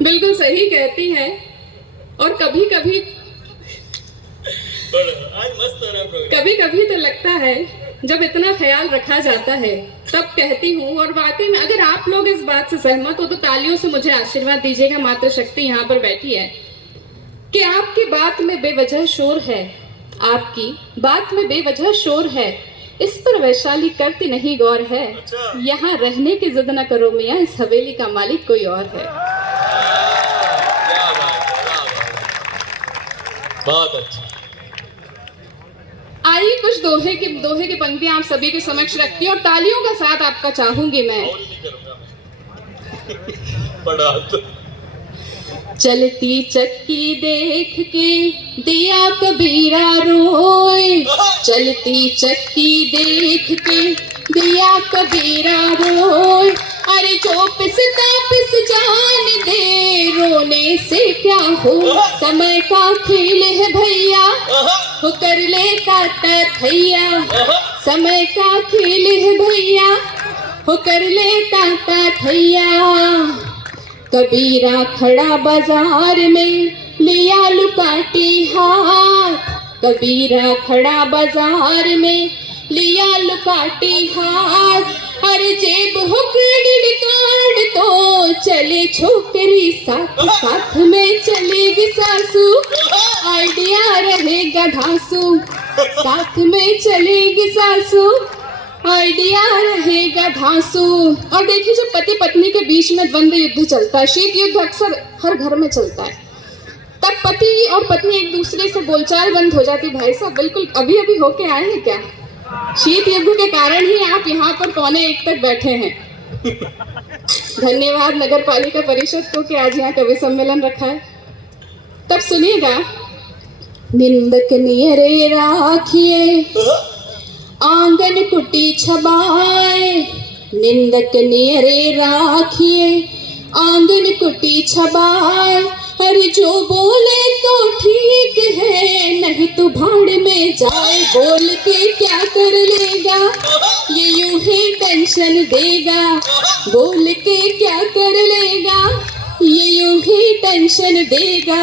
बिल्कुल सही कहती हैं। और कभी कभी आज मस्त हो रहा प्रोग्राम। कभी कभी तो लगता है जब इतना ख्याल रखा जाता है तब कहती हूँ। और वाकई में अगर आप लोग इस बात से सहमत हो तो तालियों से मुझे आशीर्वाद दीजिएगा। मातृशक्ति यहाँ पर बैठी है कि आपकी बात में बेवजह शोर है, आपकी बात में बेवजह शोर है, इस पर वैशाली करती नहीं गौर है। अच्छा। यहाँ रहने की जिद न करो मियाँ, इस हवेली का मालिक कोई और है। क्या बात है, क्या बात है। बहुत अच्छा। आइए कुछ दोहे की पंक्तियां आप सभी के समक्ष रखती हूँ और तालियों का साथ आपका चाहूंगी मैं। और नहीं करूंगा मैं। बड़ा तो चलती चक्की देख के दिया कबीरा रोए, चलती चक्की देख के दिया कबीरा रोए। अरे जो पिसता पिस जान दे, रोने से क्या हो, समय का खेल है भैया, हो कर लेता थैया। समय का खेल है भैया, हो कर लेता थैया। कबीरा खड़ा बाजार में लिया लुकाटी हाथ, कबीरा खड़ा बाजार में लिया लुकाटी हाथ। अरे जेब हो क्रेडिट कार्ड तो चले छोकरी साथ, साथ में चलेगी सासू, आइडिया रहेगा धांसू, साथ में चलेगी सासू, आइडिया रहेगा धांसू। और देखिए जब पति पत्नी के बीच में द्वंद्व युद्ध चलता है, शीत युद्ध अक्सर हर घर में चलता है, तब पति और पत्नी एक दूसरे से बोलचाल बंद हो जाती। भाई साहब बिल्कुल अभी अभी होके आए हैं क्या? शीत युद्ध के कारण ही आप यहाँ पर 1:45 तक बैठे हैं। धन्यवाद नगर पालिका परिषद को कि आज यहाँ कवि सम्मेलन रखा है। तब सुनिएगा, निंदक नियरे राखिए आंगन कुटी छबाए, निंदक नियरे राखिए आंगन कुटी छबाए। अरे जो बोले तो ठीक है, नहीं तो भाड़ में जाए, बोल के क्या कर लेगा, ये यूं ही टेंशन देगा, बोल के क्या कर लेगा, ये यूं ही टेंशन देगा।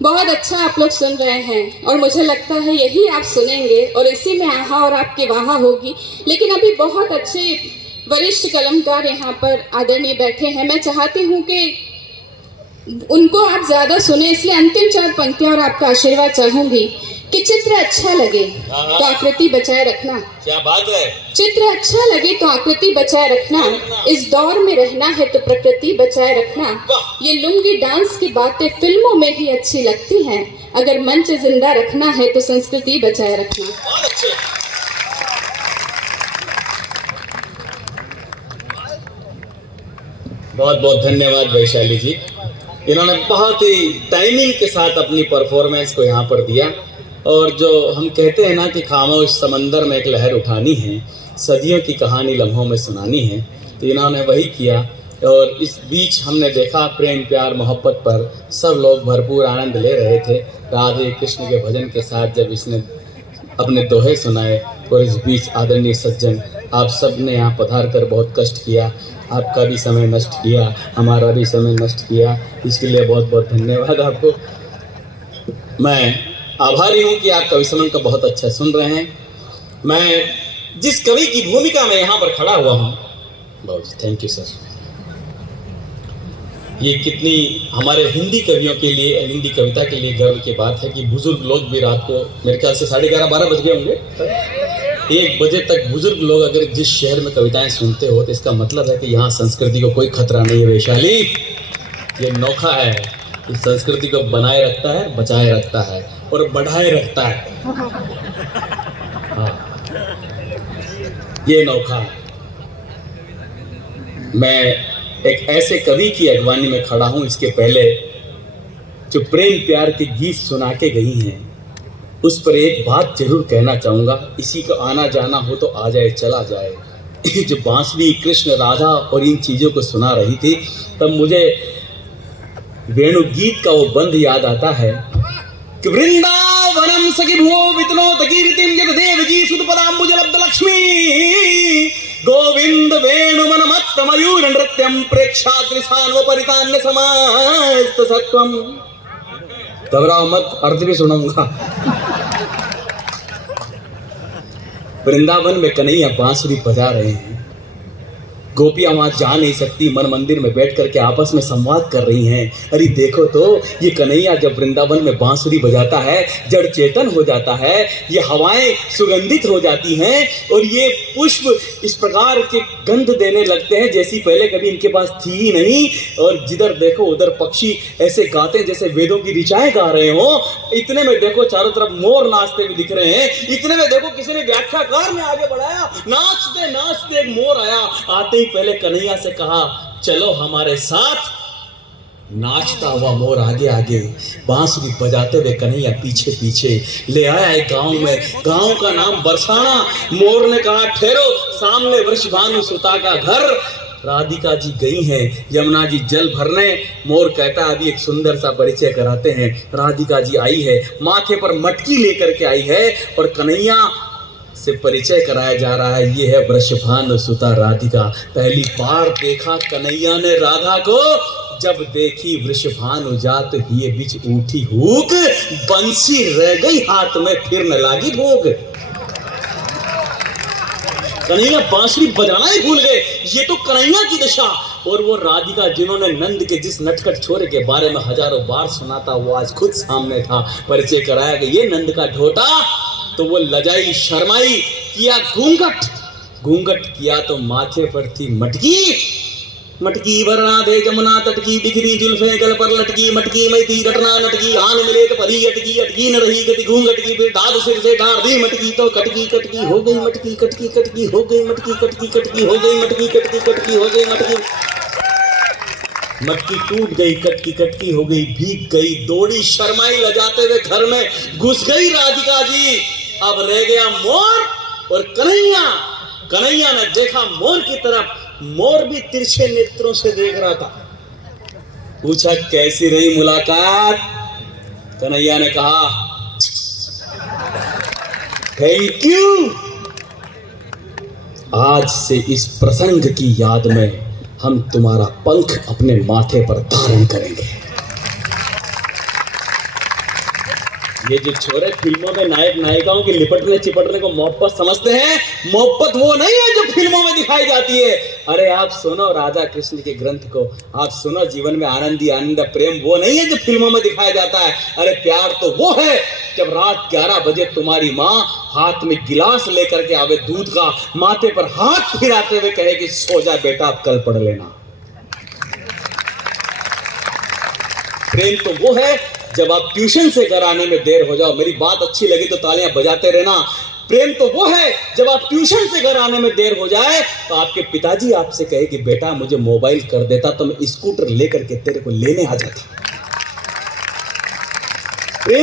बहुत अच्छा आप लोग सुन रहे हैं और मुझे लगता है यही आप सुनेंगे और इसी में आहा और आपकी वाहा होगी। लेकिन अभी बहुत अच्छे वरिष्ठ कलमकार यहाँ पर आदरणीय बैठे हैं, मैं चाहती हूँ कि उनको आप ज़्यादा सुने, इसलिए अंतिम 4 पंक्तियाँ और आपका आशीर्वाद चाहूँगी कि चित्र अच्छा लगे तो आकृति बचाए रखना। क्या बात है। चित्र अच्छा लगे तो आकृति बचाए रखना, इस दौर में रहना है तो प्रकृति बचाए रखना। ये लुंगी डांस की बातें फिल्मों में ही अच्छी लगती हैं, अगर मंच जिंदा रखना है तो संस्कृति बचाए रखना। बहुत अच्छे। बहुत बहुत धन्यवाद वैशाली जी, इन्होंने बहुत ही टाइमिंग के साथ अपनी परफॉर्मेंस को यहाँ पर दिया। और जो हम कहते हैं ना कि खामोश समंदर में एक लहर उठानी है, सदियों की कहानी लम्हों में सुनानी है, तो इन्होंने वही किया। और इस बीच हमने देखा प्रेम प्यार मोहब्बत पर सब लोग भरपूर आनंद ले रहे थे राधे कृष्ण के भजन के साथ जब इसने अपने दोहे सुनाए। और इस बीच आदरणीय सज्जन आप सब ने यहाँ पधार कर बहुत कष्ट किया, आपका भी समय नष्ट किया, हमारा भी समय नष्ट किया, इसके लिए बहुत बहुत धन्यवाद आपको। मैं आभारी हूँ कि आप कवि सम्मेलन का बहुत अच्छा सुन रहे हैं। मैं जिस कवि की भूमिका में यहाँ पर खड़ा हुआ हूँ, बहुत थैंक यू सर। ये कितनी हमारे हिंदी कवियों के लिए, हिंदी कविता के लिए गर्व की बात है कि बुजुर्ग लोग भी रात को मेरे ख्याल से 11:30-12 बज गए होंगे, 1 बजे तक बुजुर्ग लोग अगर जिस शहर में कविताएं सुनते हो तो इसका मतलब है कि यहाँ संस्कृति को कोई खतरा नहीं है। वैशाली ये नोखा है कि संस्कृति को बनाए रखता है, बचाए रखता है और बढ़ाए रखता है। हाँ, ये नोखा। मैं एक ऐसे कवि की अगवानी में खड़ा हूँ, इसके पहले जो प्रेम प्यार के गीत सुना के गई हैं उस पर एक बात जरूर कहना चाहूँगा। इसी को आना जाना हो तो आ जाए चला जाए। जब बांसुरी कृष्ण राधा और इन चीज़ों को सुना रही थी तब मुझे वेणु गीत का वो बंद याद आता है कि वृंदावनम सखी भो वितनोत कीर्तिम जग देव जी सुत पदाम्बुज लब्ध लक्ष्मी गोविंद वेणु मन मत अष्टमयूर नृत्यम प्रेक्षाग्रसान्वपरितान्य समास्त सत्वम। घबराओ मत, अर्थ भी सुनाऊंगा। वृंदावन में कन्हैया बांसुरी बजा रहे हैं, गोपियां वहां जा नहीं सकती, मन मंदिर में बैठ करके आपस में संवाद कर रही हैं। अरे देखो तो ये कन्हैया जब वृंदावन में बांसुरी बजाता है जड़ चेतन हो जाता है, ये हवाएं सुगंधित हो जाती हैं और ये पुष्प इस प्रकार के गंध देने लगते हैं जैसी पहले कभी इनके पास थी ही नहीं। और जिधर देखो उधर पक्षी ऐसे गाते हैं जैसे वेदों की ऋचाएं गा रहे हो। इतने में देखो चारों तरफ मोर नाचते हुए दिख रहे हैं। इतने में देखो किसी ने व्याख्याकार ने आगे बढ़ाया, नाचते नाचते एक मोर आया। आते ही पहले कन्हैया से कहा चलो हमारे साथ। नाचता हुआ मोर आगे आगे, बांसुरी बजाते हुए कन्हैया पीछे पीछे ले आया एक गांव में। गांव का नाम बरसाना। मोर ने कहा ठहरो, सामने वृषभानु सुता का घर। राधिका जी गई हैं यमुना जी जल भरने। मोर कहता अभी एक सुंदर सा परिचय कराते हैं। राधिका जी आई है, माथे पर मटकी लेकर के आई है और कन्हैया से परिचय कराया जा रहा है। ये है वृषभानु सुता राधिका। पहली बार देखा कन्हैया ने राधा को, जब देखी वृषभानु जात हिये बिच उठी हुक। बंसी रह गई हाथ में फिर न लागी भूख। कन्हैया बांसुरी बजाना ही भूल गए। ये तो कन्हैया की दशा। और वो राधिका जिन्होंने नंद के जिस नटखट छोरे के बारे में हजारों बार सुना था वो आज खुद सामने था। परिचय कराया कि ये नंद का ढोटा। तो वो लजाई शर्माई, किया घूंघट। घूंघट किया तो माथे पर थी मटकी। मटकी भर राधे जमुना तटकी, बिखरी जुल्फे गल पर लटकी। मटकी में थी रटना नटकी, आन मिले तो परी अटकी। अटकी न रही गति घूंघट की, फिर दाद सिर से डार दी मटकी। तो कटकी कटकी हो गई मटकी, कटकी कटकी हो गई मटकी, कटकी कटकी हो गई मटकी, कटकी कटकी हो गई मटकी। मटकी टूट गई, कटकी कटकी हो गई, भीग गई। दौड़ी शर्माई लजाते हुए घर में घुस गई राधिका जी। अब रह गया मोर और कन्हैया। कन्हैया ने देखा मोर की तरफ। मोर भी तिरछे नेत्रों से देख रहा था। पूछा कैसी रही मुलाकात? कन्हैया ने कहा थैंक यू। आज से इस प्रसंग की याद में हम तुम्हारा पंख अपने माथे पर धारण करेंगे। ये जो छोरे फिल्मों में नायक नायिकाओं की लिपटने चिपटने को मोहब्बत समझते हैं, मोहब्बत वो नहीं है जो फिल्मों में दिखाई जाती है। अरे आप सुनो राधा कृष्ण के ग्रंथ को, आप सुनो जीवन में आनंद ही आनंद। प्रेम वो नहीं है जो फिल्मों में दिखाया जाता है। अरे प्यार तो वो है जब रात 11 बजे तुम्हारी माँ हाथ में गिलास लेकर के आवे दूध का, माथे पर हाथ फिराते हुए कहे कि सो जा बेटा अब कल पढ़ लेना। प्रेम तो वो है जब आप ट्यूशन से घर आने में देर हो जाओ। मेरी बात अच्छी लगी तो तालियां बजाते रहना। प्रेम तो वो है जब आप ट्यूशन से घर आने में देर हो जाए तो आपके पिताजी आपसे कहे कि बेटा मुझे मोबाइल कर देता तो मैं स्कूटर लेकर के तेरे को लेने आ जाता। प्रेम